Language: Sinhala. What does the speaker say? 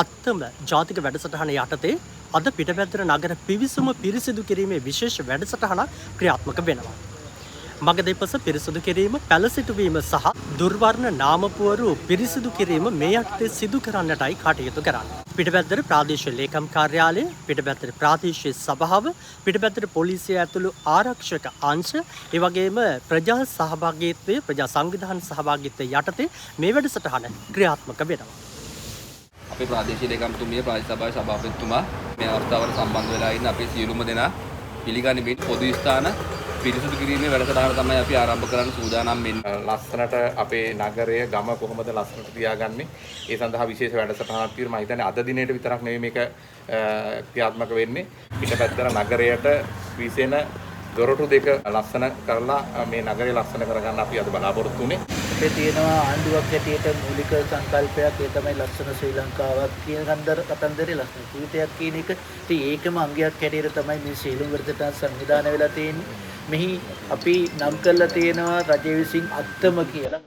අත්තම ජාතික වැඩසටහන යටතේ අද පිටපැත්තට නගර පිවිසුම පිරිසිදු කිරීමේ විශේෂ වැඩසටහනක් ක්‍රියාත්මක වෙනවා. මගදෙපස පිරිසිදු කිරීම, පැළ සිටුවීම සහ දුර්වර්ණ නාමපුවරු පිරිසිදු කිරීම මේ යටතේ සිදු කරන්නටයි කටයුතු කරන්නේ. පිටපැත්තට ප්‍රාදේශීය ලේකම් කාර්යාලය, පිටපැත්තට ප්‍රාදේශීය සභාව, පිටපැත්තට පොලිසිය ඇතුළු ආරක්ෂක අංශ, ඒ වගේම ප්‍රජා සහභාගීත්වය, ප්‍රජා සංවිධාන සහභාගීත්වය යටතේ මේ වැඩසටහන ක්‍රියාත්මක වෙනවා. අපේ ප්‍රාදේශීය ලේකම්තුමිය, ප්‍රාදේශ සභාවේ සභාපතිතුමා මේ අවස්ථාවට සම්බන්ධ වෙලා ඉන්න අපේ සියලුම දෙනා පිළිගනිමින් පොදු ස්ථාන පිරිසිදු කිරීමේ වැඩසටහන තමයි අපි ආරම්භ කරන්න සූදානම් වෙන්නේ. ලස්සනට අපේ නගරය ගම කොහොමද ලස්සනට තියාගන්නේ? ඒ සඳහා විශේෂ වැඩසටහනක් තියෙනවා. මම හිතන්නේ අද දිනේට විතරක් නෙවෙයි මේක ක්‍රියාත්මක වෙන්නේ. පිටපැත්තට නගරයට විසෙන දොරටු දෙක ලස්සන කරලා මේ නගරය ලස්සන කරගන්න අපි අද බලාපොරොත්තු වෙන්නේ. අපේ තියෙනවා ආණ්ඩුවක් හැටියට මූලික සංකල්පයක්, ඒ තමයි ලස්සන ශ්‍රී ලංකාවක් කියන කතන්දරේ ලස්සන ජීවිතයක් කියන එක. ඉතින් ඒකම අංගයක් හැටියට තමයි මේ සීලුම් වැඩසටහන සංවිධානය වෙලා තියෙන්නේ. මෙහි අපි නම් කරලා තියෙනවා රජය විසින් අත්තම කියලා.